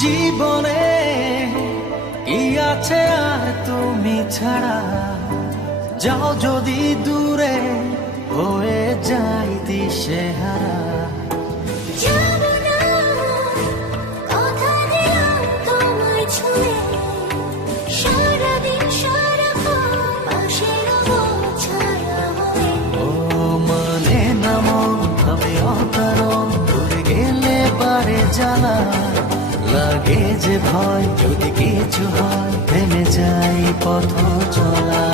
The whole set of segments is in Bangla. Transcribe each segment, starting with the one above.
জীবনে কি আছে আর তুমি ছাড়া, যাও যদি দূরে হয়ে যাই দিশেহারা। ও মানে না মন ভাবে অকারণ, দূরে গেলে পারে জ্বালা লাগে যে ভয়, যদি কিছু হয় থেমে যাই পথ চলা।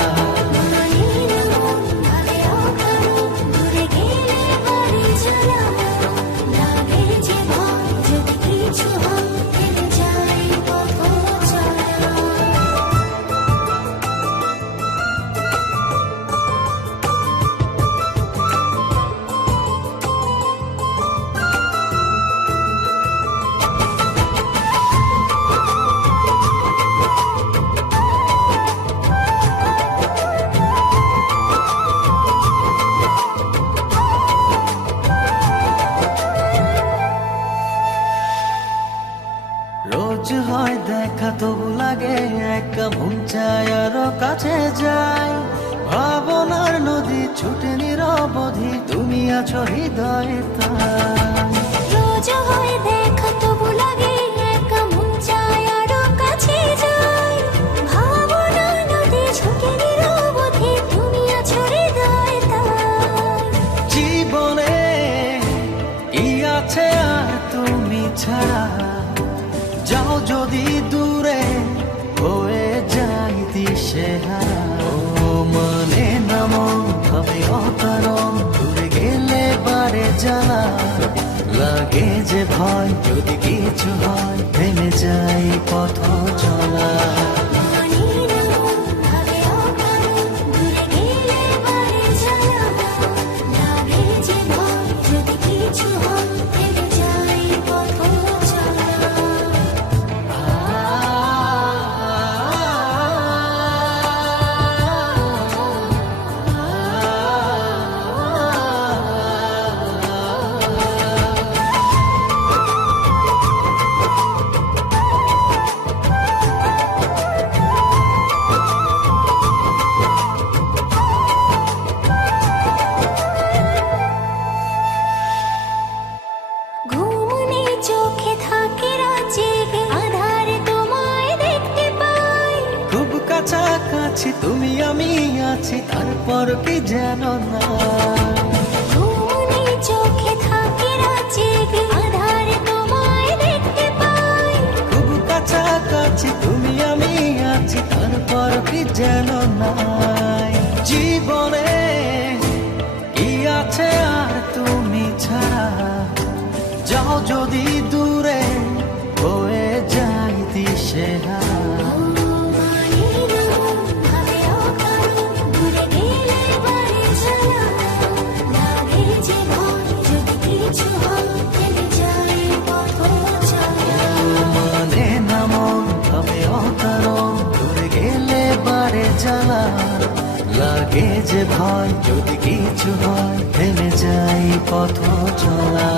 রোজ হয় দেখা তবু লাগে একা, মন চায় আরো কাছে যাই। ভাবনার নদী ছুটে নিরবধি, তুমি আছো হৃদয়ে তাই। রোজ হয় দেখা তবু লাগে একা, মন চায় আরো কাছে যাই। ভাবনার নদী ছুটে নিরবধি, তুমি আছো হৃদয়ে তাই। জীবনে কি আছে আর তুমি ছাড়া, যাও যদি দূরে হয়ে যাই দিশেহারা। ও মানে না মন ভাবে অকারণ, দূরে গেলে পারে জ্বালা লাগে যে ভয়, যদি কিছু হয় থেমে যাই পথ চলা। চোখে থাকে রাত জেগে, আধারে তোমায় দেখতে পাই। খুব কাছাকাছি তুমি আমি আছি, তারপর কি যেন না। ঘুমনে চোখে থাকে রাত জেগে, আধারে তোমায় দেখতে পাই। খুব কাছাকাছি তুমি আমি আছি, তারপর কি যেন নাই। জীবনে কি আছে আর তুমি ছাড়া, যাও যদি দূরে হয়ে যাই দিশেহারা। মানে না মন ভাবে অকারণ, দূরে গেলে পারে জ্বালা লাগে যে ভয়, যদি কিছু হয় থেমে যাই পথ চলা।